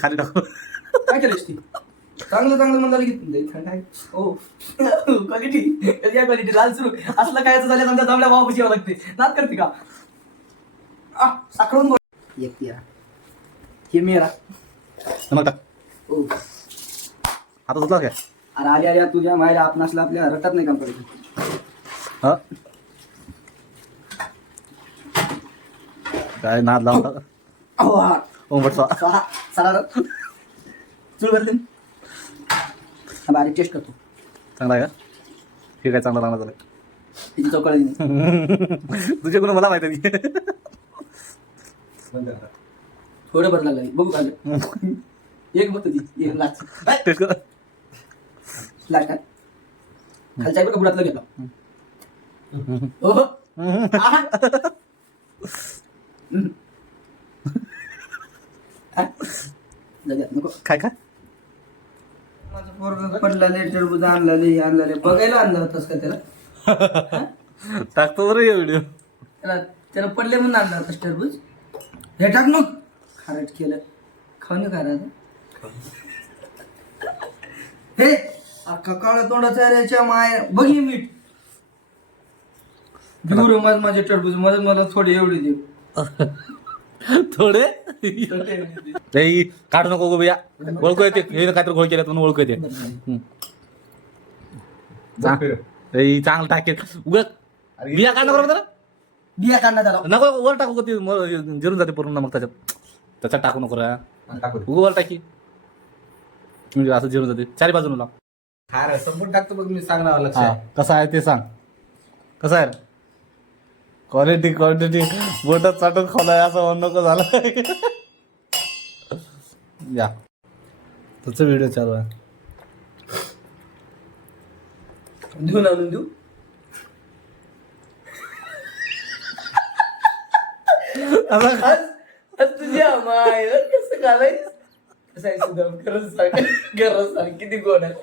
खाली टाकू. काय केलंस ती? चांगलं चांगलं म्हणाली घेतलं काय हो क्वालिटी या क्वालिटी लाल सुरू असलं काय झालं आमच्या दामल्या भावापाशी यावं लागते नाच करते का साखळून बोल एक तेरा हे मेरा मग टाक. हो आता तुला काय अरे आल्या आल्या तुझ्या मायला आपण असलं आपल्या रटात नाही काम करायचं. हा काय नाद लावता अहो हा ओंबट सरा चुळ भरते बारीक टेस्ट करतो चांगला आहे का हे काय चांगला राहणार झालं तिची चौकळी नाही तुझे कोण मला माहिती नाही. थोडं भर लागलं बघू का एक बघतो ती एक लाच टेस्ट कर. लाच काय खालच्या बघा बुडातलं घेतलं ओहो नको काय काय माझं पोरगं पडलेले टरबूज आणलेले हे आणलेले बघायला आणलं होतंस का त्याला टाकतो बरं हे व्हिडिओ. त्याला पडले म्हणून आणलं होतंस टरबूज हे टाक मग खारट केलं खाऊन काय राहतं हे अख्खा काळा तोंडाचा याच्या माय बघ हे मीठ घेऊ माझ माझे टरबूज मला थोडे एवढे देऊ थोडे काढू नको गो बिया ओळखू येते हे काहीतरी घोळ केलं म्हणून ओळखू येते. चांगलं टाकेल उग बिया काढ नको जरा बिया काढण्यात आला नको वर टाकू ती जिरून जाते पूर्ण मग त्याच्यात टाकू नको रा उग वर टाकी म्हणजे असं जिरून जाते चारी बाजून लाव. हा संपून टाकतो बघ मी सांगणार लक्षात कसं आहे ते सांग कसं आहे क्वालिटी क्वांटिटी बोटात चाटून खोलाय असं म्हणू नको झालं. या तुझं व्हिडिओ चालू आहे देऊन आणून देऊ तुझ्या माय कसं घालायच कसं आहे सुद्धा खरंच सांग किती गोड आहे